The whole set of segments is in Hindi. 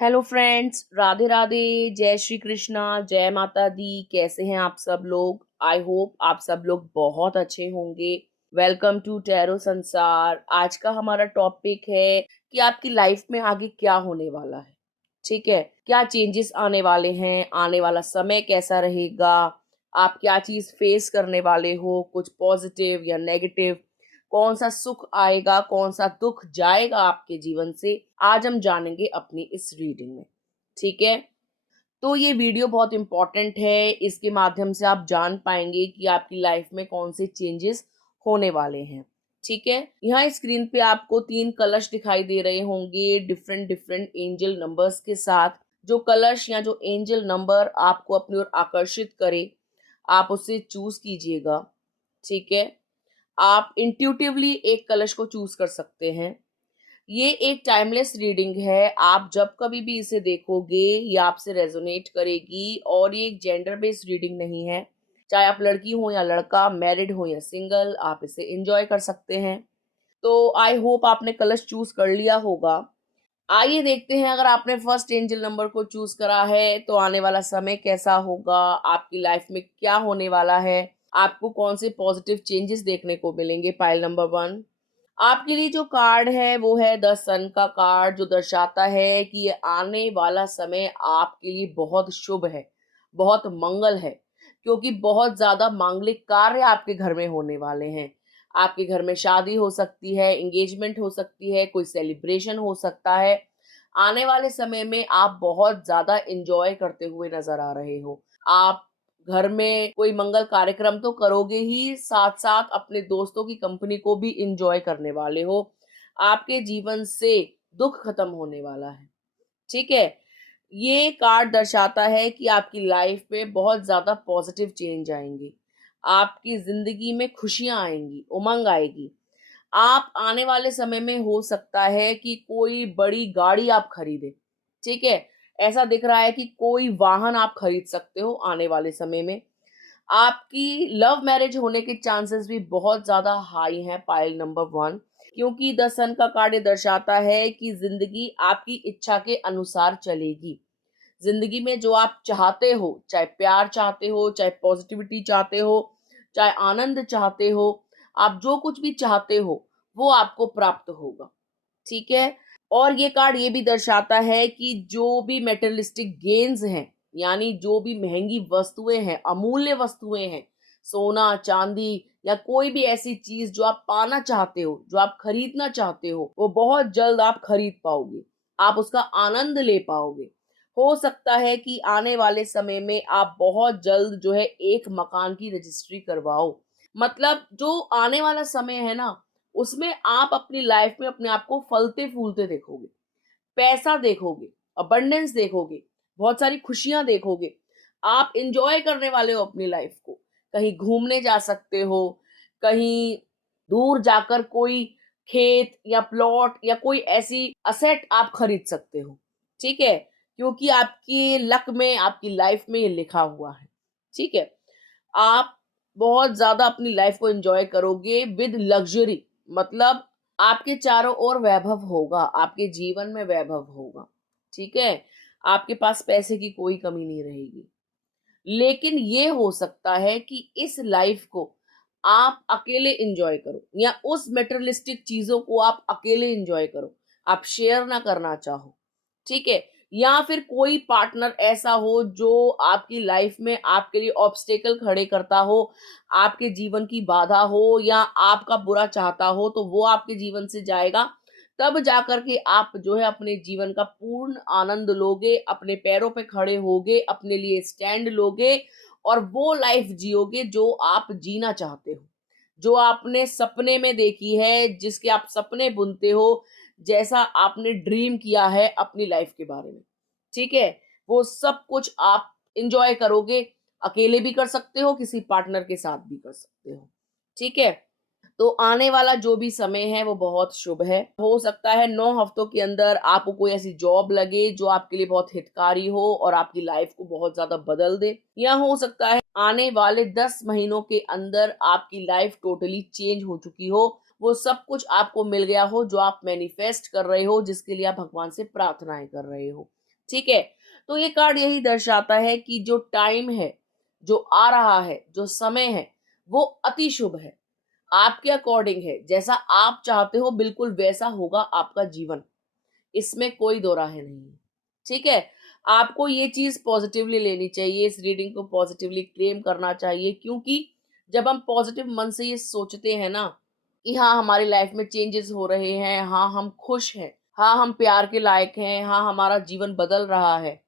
Hello friends, Radhe Radhe. जय श्री कृष्णा, जय माता दी। कैसे हैं आप सब लोग? आई होप आप सब लोग बहुत अच्छे होंगे। वेलकम टू टैरो संसार। आज का हमारा टॉपिक है कि आपकी लाइफ में आगे क्या होने वाला है। ठीक है, क्या चेंजेस आने वाले हैं, आने वाला समय कैसा रहेगा, आप क्या चीज फेस करने वाले हो, कुछ पॉजिटिव या नेगेटिव, कौन सा सुख आएगा, कौन सा दुख जाएगा आपके जीवन से, आज हम जानेंगे अपनी इस रीडिंग में। ठीक है, तो ये वीडियो बहुत इंपॉर्टेंट है। इसके माध्यम से आप जान पाएंगे कि आपकी लाइफ में कौन से चेंजेस होने वाले हैं। ठीक है, यहाँ स्क्रीन पे आपको 3 कलश दिखाई दे रहे होंगे डिफरेंट डिफरेंट एंजल नंबर्स के साथ। जो कलश या जो एंजल नंबर आपको अपनी ओर आकर्षित करे, आप उसे चूज कीजिएगा। ठीक है, आप इंट्यूटिवली एक कलश को चूज कर सकते हैं। ये एक टाइमलेस रीडिंग है। आप जब कभी भी इसे देखोगे ये आपसे रेजोनेट करेगी, और ये एक जेंडर बेस्ड रीडिंग नहीं है। चाहे आप लड़की हो या लड़का, मैरिड हो या सिंगल, आप इसे एंजॉय कर सकते हैं। तो आई होप आपने कलश चूज कर लिया होगा। आइए देखते हैं, अगर आपने फर्स्ट एंजल नंबर को चूज करा है तो आने वाला समय कैसा होगा, आपकी लाइफ में क्या होने वाला है, आपको कौन से पॉजिटिव चेंजेस देखने को मिलेंगे। पाइल नंबर 1, आपके लिए जो कार्ड है वो है द सन का कार्ड, जो दर्शाता है कि ये आने वाला समय आपके लिए बहुत शुभ है, बहुत मंगल है। क्योंकि बहुत ज्यादा मांगलिक कार्य आपके घर में होने वाले हैं। आपके घर में शादी हो सकती है, एंगेजमेंट हो सकती है, कोई सेलिब्रेशन हो सकता है। आने वाले समय में आप बहुत ज्यादा इंजॉय करते हुए नजर आ रहे हो। आप घर में कोई मंगल कार्यक्रम तो करोगे ही, साथ साथ अपने दोस्तों की कंपनी को भी इंजॉय करने वाले हो। आपके जीवन से दुख खत्म होने वाला है। ठीक है, ये कार्ड दर्शाता है कि आपकी लाइफ में बहुत ज्यादा पॉजिटिव चेंज आएंगे। आपकी जिंदगी में खुशियां आएंगी, उमंग आएगी। आप आने वाले समय में हो सकता है कि कोई बड़ी गाड़ी आप खरीदे। ठीक है, ऐसा दिख रहा है कि कोई वाहन आप खरीद सकते हो आने वाले समय में। आपकी लव मैरिज होने के चांसेस भी बहुत ज्यादा हाई हैं, पाइल नंबर 1। क्योंकि द सन का कार्ड ये दर्शाता है कि जिंदगी आपकी इच्छा के अनुसार चलेगी। जिंदगी में जो आप चाहते हो, चाहे प्यार चाहते हो, चाहे पॉजिटिविटी चाहते हो, चाहे आनंद चाहते हो, आप जो कुछ भी चाहते हो वो आपको प्राप्त होगा। ठीक है, और ये कार्ड ये भी दर्शाता है कि जो भी मेटेरियलिस्टिक गेन्स हैं, यानी जो भी महंगी वस्तुएं हैं, अमूल्य वस्तुएं हैं, सोना चांदी या कोई भी ऐसी चीज जो आप पाना चाहते हो, जो आप खरीदना चाहते हो, वो बहुत जल्द आप खरीद पाओगे। आप उसका आनंद ले पाओगे। हो सकता है कि आने वाले समय में आप बहुत जल्द जो है एक मकान की रजिस्ट्री करवाओ। मतलब जो आने वाला समय है ना, उसमें आप अपनी लाइफ में अपने आप को फलते फूलते देखोगे, पैसा देखोगे, अबंडेंस देखोगे, बहुत सारी खुशियां देखोगे। आप इंजॉय करने वाले हो अपनी लाइफ को। कहीं घूमने जा सकते हो, कहीं दूर जाकर कोई खेत या प्लॉट या कोई ऐसी असेट आप खरीद सकते हो। ठीक है, क्योंकि आपकी लक में, आपकी लाइफ में ये लिखा हुआ है। ठीक है, आप बहुत ज्यादा अपनी लाइफ को एंजॉय करोगे विद लग्जरी। मतलब आपके चारों ओर वैभव होगा, आपके जीवन में वैभव होगा। ठीक है, आपके पास पैसे की कोई कमी नहीं रहेगी। लेकिन ये हो सकता है कि इस लाइफ को आप अकेले एंजॉय करो, या उस मेटेरियलिस्टिक चीजों को आप अकेले एंजॉय करो, आप शेयर ना करना चाहो। ठीक है, या फिर कोई पार्टनर ऐसा हो जो आपकी लाइफ में आपके लिए ऑब्स्टेकल खड़े करता हो, आपके जीवन की बाधा हो, या आपका बुरा चाहता हो, तो वो आपके जीवन से जाएगा। तब जाकर के आप जो है अपने जीवन का पूर्ण आनंद लोगे, अपने पैरों पे खड़े होगे, अपने लिए स्टैंड लोगे, और वो लाइफ जियोगे जो आप जीना चाहते हो, जो आपने सपने में देखी है, जिसके आप सपने बुनते हो, जैसा आपने ड्रीम किया है अपनी लाइफ के बारे में। ठीक है, वो सब कुछ आप इंजॉय करोगे। अकेले भी कर सकते हो, किसी पार्टनर के साथ भी कर सकते हो। ठीक है, तो आने वाला जो भी समय है वो बहुत शुभ है। हो सकता है 9 हफ्तों के अंदर आपको कोई ऐसी जॉब लगे जो आपके लिए बहुत हितकारी हो और आपकी लाइफ को बहुत ज्यादा बदल दे, या हो सकता है आने वाले 10 महीनों के अंदर आपकी लाइफ टोटली चेंज हो चुकी हो। वो सब कुछ आपको मिल गया हो जो आप मैनिफेस्ट कर रहे हो, जिसके लिए आप भगवान से प्रार्थनाएं कर रहे हो। ठीक है? तो ये कार्ड यही दर्शाता है कि जो टाइम है, जो आ रहा है, जो समय है, वो अति शुभ है। आपके अकॉर्डिंग है, जैसा आप चाहते हो बिल्कुल वैसा होगा आपका जीवन। इसमें कोई दो राहें नहीं है। ठीक है? आपको ये चीज़ पॉज़िटिवली लेनी चाहिए, इस रीडिंग को पॉज़िटिवली क्लेम करना चाहिए, क्योंकि जब हम पॉज़िटिव मन से ये सोचते हैं ना कि हाँ, हमारी लाइफ़ में चेंजेस हो रहे हैं, हाँ, हम खुश हैं, हाँ, हम प्यार के लायक हैं, हाँ, हमारा जीवन बदल रहा है,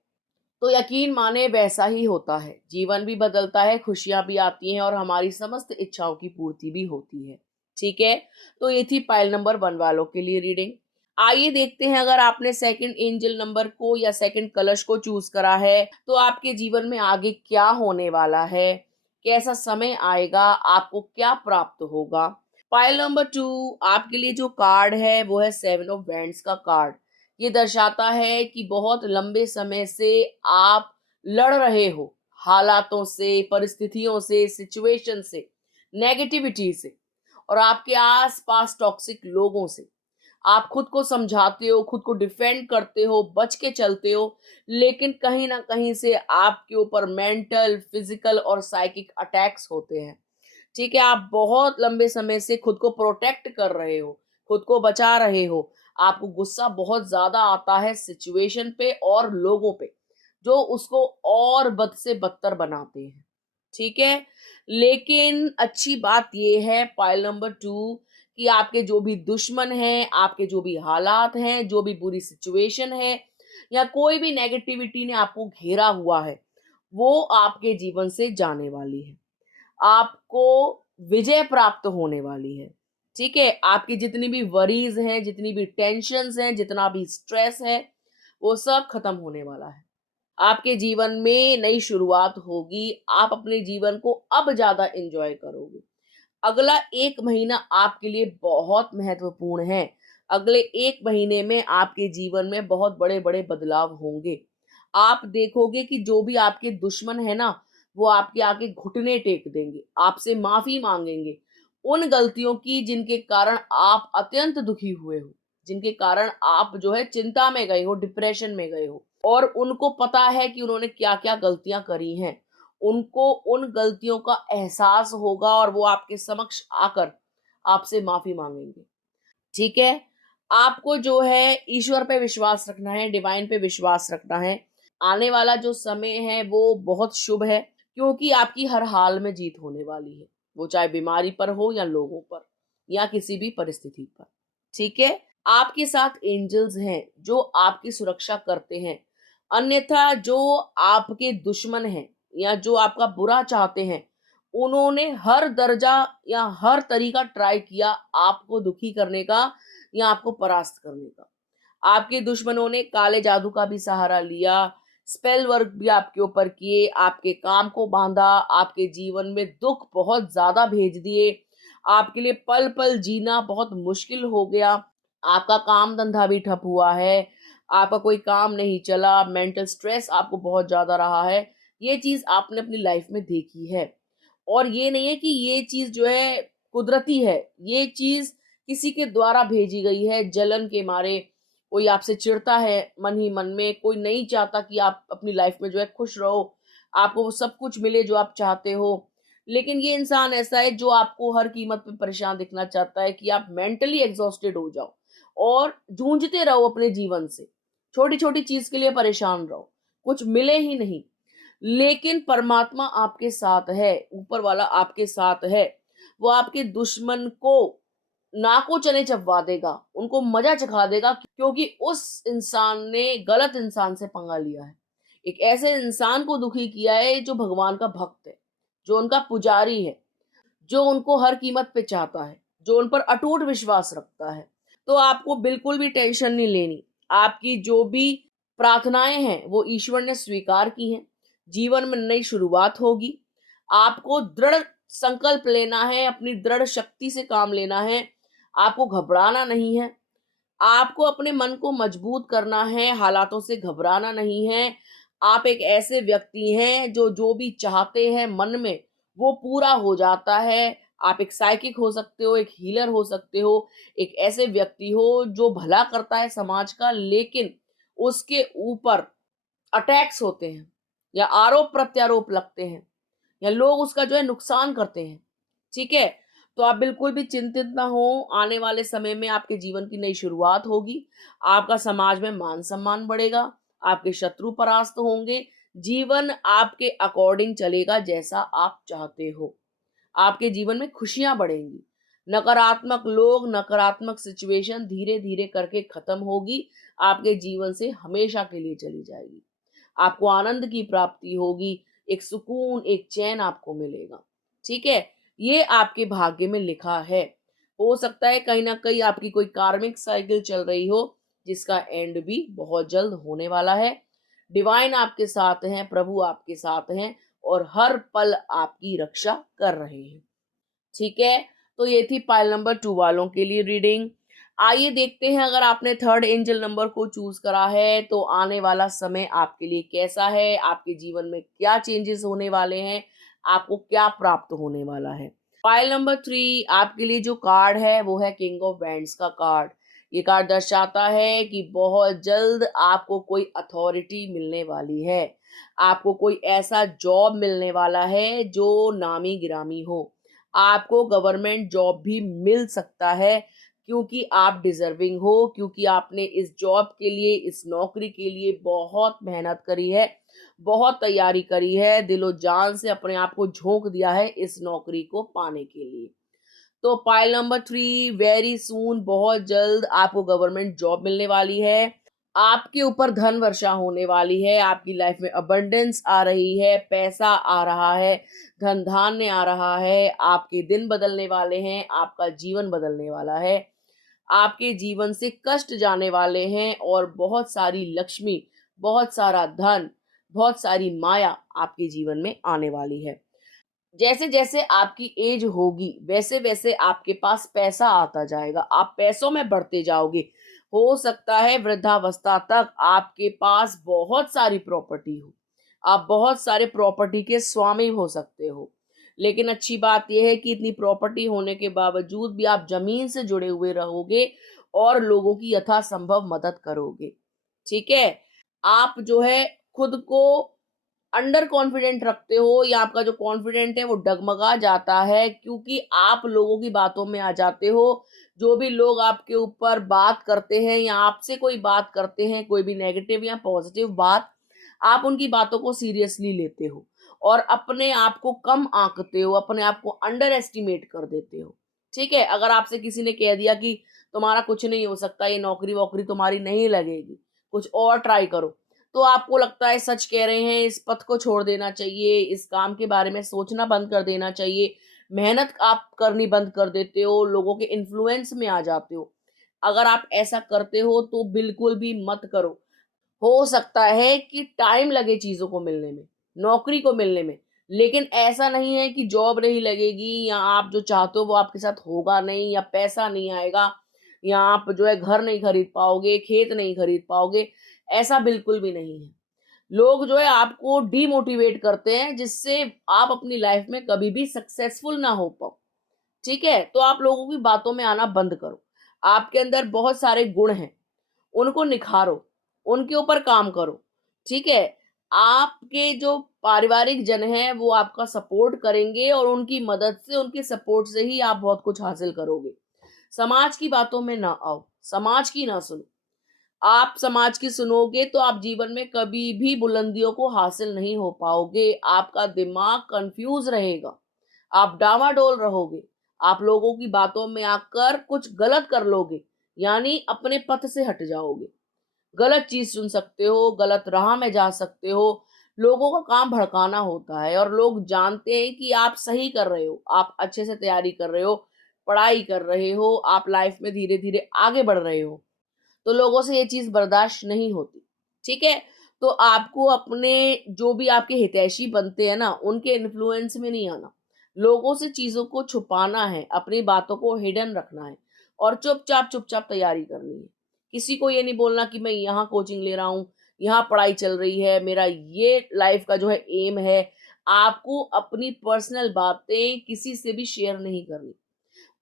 तो यकीन माने वैसा ही होता है। जीवन भी बदलता है, खुशियाँ भी आती हैं और हमारी समस्त इच्छाओं की पूर्ति भी होती है। ठीक है? तो ये थी पाइल नंबर 1 वालों के लिए रीडिंग। आइए देखते हैं, अगर आपने सेकंड एंजल नंबर को या सेकंड कलश को चूज़ करा है, तो आपके जीवन में आगे क्या होने वाला है? कैसा समय आएगा? आपको क्या प्राप्त होगा? पाइल नंबर 2 आपके लिए जो कार्ड है वो है 7 ऑफ वैंड्स का कार्ड। ये दर्शाता है कि बहुत लंबे समय से आप लड़ रहे हो हालातों से, परिस्थितियों से, सिचुएशन से, नेगेटिविटी से और आपके आस-पास टॉक्सिक लोगों से। आप खुद को समझाते हो, खुद को डिफेंड करते हो, बच के चलते हो, लेकिन कहीं न कहीं से आपके ऊपर मेंटल, फिजिकल और साइकिक अटैक्स होते हैं। ठीक है, आप बहुत लंबे समय से खुद को प्रोटेक्ट कर रहे हो, खुद को बचा रहे हो। आपको गुस्सा बहुत ज़्यादा आता है सिचुएशन पे और लोगों पे, जो उसको और बद से बदतर बनाते हैं। ठीक है? लेकिन अच्छी बात ये है पाइल नंबर 2 कि आपके जो भी दुश्मन हैं, आपके जो भी हालात हैं, जो भी बुरी सिचुएशन है या कोई भी नेगेटिविटी ने आपको घेरा हुआ है, वो आपके जीवन से जाने वाली है। आपको विजय प्राप्त होने वाली है। ठीक है? आपकी जितनी भी वरीज़ हैं, जितनी भी टेंशन्स हैं, जितना भी स्ट्रेस है, वो सब खत्म होने वाला है। आपके जीवन में नई शुरुआत होगी, आप अपने जीवन को अब ज़्यादा एन्जॉय करोगे। अगला 1 महीना आपके लिए बहुत महत्वपूर्ण है। अगले 1 महीने में आपके जीवन में बहुत बड़े-बड़े बदलाव होंगे। आप देखोगे कि जो भी आपके दुश्मन हैं ना, वो आपके आगे घुटने टेक देंगे, आपसे माफ़ी माँगेंगे। उन गलतियों की जिनके कारण आप अत्यंत दुखी हुए हो, जिनके कारण आप जो है चिंता में गए हो, डिप्रेशन में गए हो और उनको पता है कि उन्होंने क्या-क्या गलतियाँ करी हैं। उनको उन गलतियों का एहसास होगा और वो आपके समक्ष आकर आपसे माफ़ी माँगेंगे। ठीक है? आपको जो है ईश्वर पे विश्वास रखना है, डिवाइन पे विश्वास रखना है। आने वाला जो समय है वो बहुत शुभ है, क्योंकि आपकी हर हाल में जीत होने वाली है। वो चाहे बीमारी पर हो या लोगों पर या किसी भी परिस्थिति पर। ठीक है? आपके साथ एंजल्स हैं जो आपकी सुरक्षा करते हैं। अन्यथा जो आपके दुश्मन हैं या जो आपका बुरा चाहते हैं, उन्होंने हर दर्जा या हर तरीका ट्राई किया आपको दुखी करने का या आपको परास्त करने का। आपके दुश्मनों ने काले जादू का भी सहारा लिया, स्पेल वर्क भी आपके ऊपर किए, आपके काम को बाँधा, आपके जीवन में दुःख बहुत ज़्यादा भेज दिए, आपके लिए पल-पल जीना बहुत मुश्किल हो गया, आपका काम-धंधा भी ठप हुआ है, आपका कोई काम नहीं चला, मेंटल स्ट्रेस आपको बहुत ज़्यादा रहा है। ये चीज़ आपने अपनी लाइफ़ में देखी है और ये नहीं है कि ये चीज़ जो है कुदरती है, ये चीज़ किसी के द्वारा भेजी गई है जलन के मारे। कोई आपसे चिढ़ता है मन ही मन में, कोई नहीं चाहता कि आप अपनी लाइफ़ में जो है खुश रहो, आपको वो सब कुछ मिले जो आप चाहते हो। लेकिन ये इंसान ऐसा है जो आपको हर कीमत पे परेशान दिखना चाहता है कि आप मेंटली एग्ज़ॉस्टेड हो जाओ और जूझते रहो अपने जीवन से। छोटी-छोटी चीज़ के लिए परेशान रहो, कुछ मिले ही नहीं। लेकिन परमात्मा आपके साथ है, ऊपर वाला आपके साथ है। वो आपके दुश्मन को नाको चने चबवा देगा, उनको मज़ा चखा देगा, क्योंकि उस इंसान ने गलत इंसान से पंगा लिया है। एक ऐसे इंसान को दुखी किया है जो भगवान का भक्त है, जो उनका पुजारी है, जो उनको हर कीमत पे चाहता है, जो उन पर अटूट विश्वास रखता है। तो आपको बिल्कुल भी टेंशन नहीं लेनी। आपकी जो भी प्रार्थनाएँ हैं, वो ईश्वर ने स्वीकार की हैं। जीवन में नई शुरुआत होगी। आपको दृढ़ संकल्प लेना है, अपनी दृढ़ शक्ति से काम लेना है। आपको घबराना नहीं है। आपको अपने मन को मजबूत करना है, हालातों से घबराना नहीं है। आप एक ऐसे व्यक्ति हैं जो भी चाहते हैं मन में, वो पूरा हो जाता है। आप एक साइकिक हो सकते हो, एक हीलर हो सकते हो, एक ऐसे व्यक्ति हो जो भला करता है समाज का, लेकिन उसके ऊपर अटैक्स होते हैं या आरोप प्रत्यारोप लगते हैं या लोग उसका जो है नुकसान करते हैं, ठीक है? तो आप बिल्कुल भी चिंतित ना हो, आने वाले समय में आपके जीवन की नई शुरुआत होगी, आपका समाज में मान-सम्मान बढ़ेगा, आपके शत्रु परास्त होंगे, जीवन आपके अकॉर्डिंग चलेगा जैसा आप चाहते हो। आपके जीवन में खुशियाँ बढ़ेंगी। नकारात्मक लोग, नकारात्मक सिचुएशन धीरे-धीरे करके खत्म होगी, आपके जीवन से हमेशा के लिए चली जाएगी। आपको आनंद की प्राप्ति होगी, एक सुकून, एक चैन आपको मिलेगा, ठीक है? ये आपके भाग्य में लिखा है। हो सकता है कहीं न कहीं आपकी कोई कार्मिक साइकिल चल रही हो, जिसका एंड भी बहुत जल्द होने वाला है। डिवाइन आपके साथ हैं, प्रभु आपके साथ हैं और हर पल आपकी रक्षा कर रहे हैं, ठीक है? तो ये थी पाइल नंबर 2 वालों के लिए रीडिंग। आइए देखते हैं, अगर आपने थर्ड एंजल नंबर को चूज़ करा है, तो आने वाला समय आपके लिए कैसा है? आपके जीवन में क्या चेंजेस होने वाले हैं? आपको क्या प्राप्त होने वाला है? पाइल नंबर 3 आपके लिए जो कार्ड है, वो है किंग ऑफ वैंड्स का कार्ड। ये कार्ड दर्शाता है कि बहुत जल्द आपको कोई अथॉरिटी मिलने वाली है। आपको कोई ऐसा जॉब मिलने वाला है, जो नामी-गिरामी हो। आपको गवर्नमेंट जॉब भी मिल सकता है, क्योंकि आप डिजर्विंग हो, क्योंकि आपने इस जॉब के लिए, इस नौकरी के लिए बहुत मेहनत करी है, बहुत तैयारी करी है, दिलो जान से अपने आप को झोंक दिया है इस नौकरी को पाने के लिए। तो पाइल नंबर 3 वेरी सून, बहुत जल्द आपको गवर्नमेंट जॉब मिलने वाली है। आपके ऊपर धन वर्षा होने वाली है, आपकी लाइफ में अबंडेंस आ रही है, पैसा आ रहा है, धन धान्य आ रहा है, आपके दिन बदलने वाले हैं, आपका जीवन बदलने वाला है, आपके जीवन से कष्ट जाने वाले हैं और बहुत सारी लक्ष्मी, बहुत सारा धन, बहुत सारी माया आपके जीवन में आने वाली है। जैसे-जैसे आपकी एज होगी, वैसे-वैसे आपके पास पैसा आता जाएगा, आप पैसों में बढ़ते जाओगे। हो सकता है वृद्धावस्था तक आपके पास बहुत सारी प्रॉपर्टी हो, आप बहुत सारे प्रॉपर्टी के स्वामी हो सकते हो। लेकिन अच्छी बात ये है कि इतनी प्रॉपर्टी होने के बावजूद भी आप ज़मीन से जुड़े हुए रहोगे और लोगों की यथासंभव मदद करोगे, ठीक है? आप जो है खुद को अंडर कॉन्फिडेंट रखते हो या आपका जो कॉन्फिडेंट है वो डगमगा जाता है, क्योंकि आप लोगों की बातों में आ जाते हो। जो भी लोग आपके ऊपर बात करते हैं या आपसे कोई बात करते हैं, कोई भी नेगेटिव या पॉजिटिव बात, आप उनकी बातों को सीरियसली लेते हो और अपने आप को कम आंकते हो, अपने आप को अंडर एस्टिमेट कर देते हो, ठीक है? अगर आपसे किसी ने कह दिया कि तुम्हारा कुछ नहीं हो सकता, ये नौकरी वोकरी तुम्हारी नहीं लगेगी, कुछ और ट्राई करो, तो आपको लगता है सच कह रहे हैं, इस पथ को छोड़ देना चाहिए, इस काम के बारे में सोचना बंद कर देना चाहिए, मेहनत आप करनी बंद कर देते हो, लोगों के इन्फ्लुएंस में आ जाते हो। अगर आप ऐसा करते हो तो बिल्कुल भी मत करो। हो सकता है कि टाइम लगे चीज़ों को मिलने में, नौकरी को मिलने में, लेकिन ऐसा नहीं है कि जॉब नहीं लगेगी या आप जो चाहते हो वो आपके साथ होगा नहीं या पैसा नहीं आएगा या आप जो है घर नहीं खरीद पाओगे, खेत नहीं खरीद पाओगे, ऐसा बिल्कुल भी नहीं है। लोग जो है आपको डीमोटिवेट करते हैं, जिससे आप अपनी लाइफ में कभी भी सक्सेसफुल ना हो पाओ, ठीक है? तो आप लोगों की बातों में आना बंद करो। आपके अंदर बहुत सारे गुण हैं, उनको निखारो, उनके ऊपर काम करो, ठीक है? आपके जो पारिवारिक जन हैं, वो आपका सपोर्ट करेंगे और उनकी मदद से, उनके सपोर्ट से ही आप बहुत कुछ हासिल करोगे। समाज की बातों में ना आओ, समाज की ना सुनो। आप समाज की सुनोगे तो आप जीवन में कभी भी बुलंदियों को हासिल नहीं हो पाओगे। आपका दिमाग कन्फ्यूज़ रहेगा, आप डामाडोल रहोगे, आप लोगों की बातों में आकर कुछ गलत कर लोगे, यानी अपने पथ से हट जाओगे। गलत चीज़ सुन सकते हो, गलत राह में जा सकते हो। लोगों का काम भड़काना होता है और लोग जानते हैं कि आप सही कर रहे हो, आप अच्छे से तैयारी कर रहे हो, पढ़ाई कर रहे हो, आप लाइफ में धीरे-धीरे आगे बढ़ रहे हो। तो लोगों से ये चीज़ बर्दाश्त नहीं होती, ठीक है? तो आपको अपने जो भी आपके हितैषी बनते हैं ना, उनके इन्फ्लुएंस में नहीं आना। लोगों से चीज़ों को छुपाना है, अपनी बातों को हिडन रखना है और चुपचाप तैयारी करनी है। किसी को ये नहीं बोलना कि मैं यहाँ कोचिंग ले रहा हूँ, यहाँ पढ़ाई चल रही है, मेरा ये लाइफ का जो है एम है। आपको अपनी पर्सनल बातें किसी से भी शेयर नहीं करनी।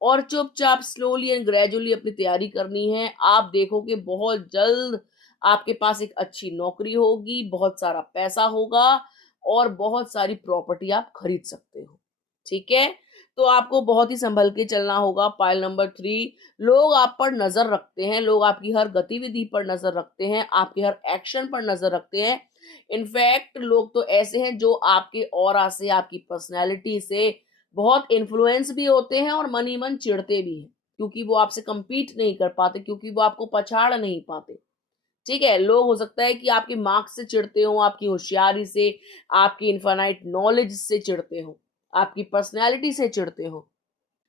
और चुपचाप स्लोली एंड ग्रेजुअली अपनी तैयारी करनी है। आप देखोगे बहुत जल्द आपके पास एक अच्छी नौकरी होगी, बहुत सारा पैसा होगा और बहुत सारी प्रॉपर्टी आप खरीद सकते हो। ठीक है? तो आपको बहुत ही संभल के चलना होगा। पाइल नंबर 3, लोग आप पर नज़र रखते हैं, लोग आपकी हर गतिविधि पर नज़र रखते हैं, आपके हर एक्शन पर नज़र रखते हैं। इनफैक्ट लोग तो ऐसे हैं जो आपके ऑरा से, आपकी पर्सनैलिटी से बहुत इन्फ्लुएंस भी होते हैं और मन ही मन चिढ़ते भी हैं, क्योंकि वो आपसे कम्पीट नहीं कर पाते, क्योंकि वो आपको पछाड़ नहीं पाते। ठीक है? लोग हो सकता है कि आपके मार्क्स से चिढ़ते हों, आपकी होशियारी से, आपकी इनफाइनाइट नॉलेज से चिढ़ते हों, आपकी पर्सनैलिटी से चिढ़ते हों।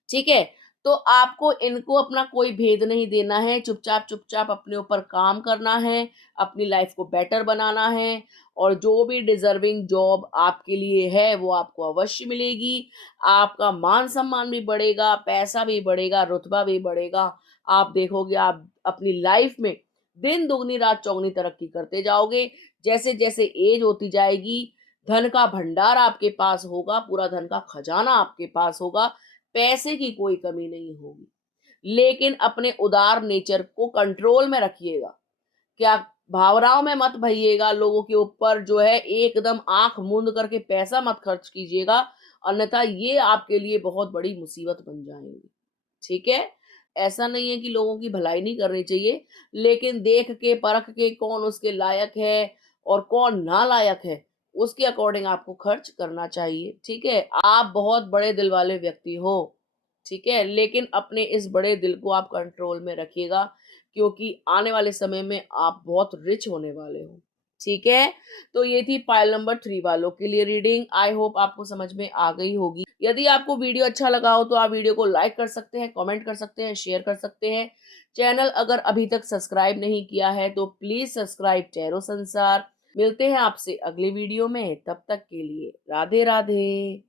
ठीक है? तो आपको इनको अपना कोई भेद नहीं देना है, चुपचाप-चुपचाप अपने ऊपर काम करना है, अपनी लाइफ़ को बेटर बनाना है और जो भी डिज़र्विंग जॉब आपके लिए है, वो आपको अवश्य मिलेगी। आपका मान-सम्मान भी बढ़ेगा, पैसा भी बढ़ेगा, रुतबा भी बढ़ेगा। आप देखोगे आप अपनी लाइफ़ में दिन दुगनी रात चौगुनी तरक्की करते जाओगे। जैसे-जैसे एज होती जाएगी, धन का भंडार आपके पास होगा, पूरा धन का खजाना आपके पास होगा, पैसे की कोई कमी नहीं होगी। लेकिन अपने उदार नेचर को कंट्रोल में रखिएगा। क्या भावनाओं में मत भइएगा, लोगों के ऊपर जो है एकदम आँख मूंद करके पैसा मत खर्च कीजिएगा, अन्यथा ये आपके लिए बहुत बड़ी मुसीबत बन जाएँगी। ठीक है? ऐसा नहीं है कि लोगों की भलाई नहीं करनी चाहिए, लेकिन देख के, परख के कौन उसके लायक है और कौन नालायक है, उसके अकॉर्डिंग आपको खर्च करना चाहिए। ठीक है? आप बहुत बड़े दिल वाले व्यक्ति हो, ठीक है? लेकिन अपने इस बड़े दिल को आप कंट्रोल में रखिएगा, क्योंकि आने वाले समय में आप बहुत रिच होने वाले हो। ठीक है? तो ये थी पाइल नंबर 3 वालों के लिए रीडिंग। आई होप आपको समझ में आ गई होगी। यदि आपको वीडियो अच्छा लगा हो तो आप वीडियो को लाइक कर सकते हैं, कमेंट कर सकते हैं, शेयर कर सकते हैं। चैनल अगर अभी तक सब्सक्राइब नहीं किया है तो प्लीज़ सब्सक्राइब टैरो संसार। मिलते हैं आपसे अगली वीडियो में, तब तक के लिए राधे राधे।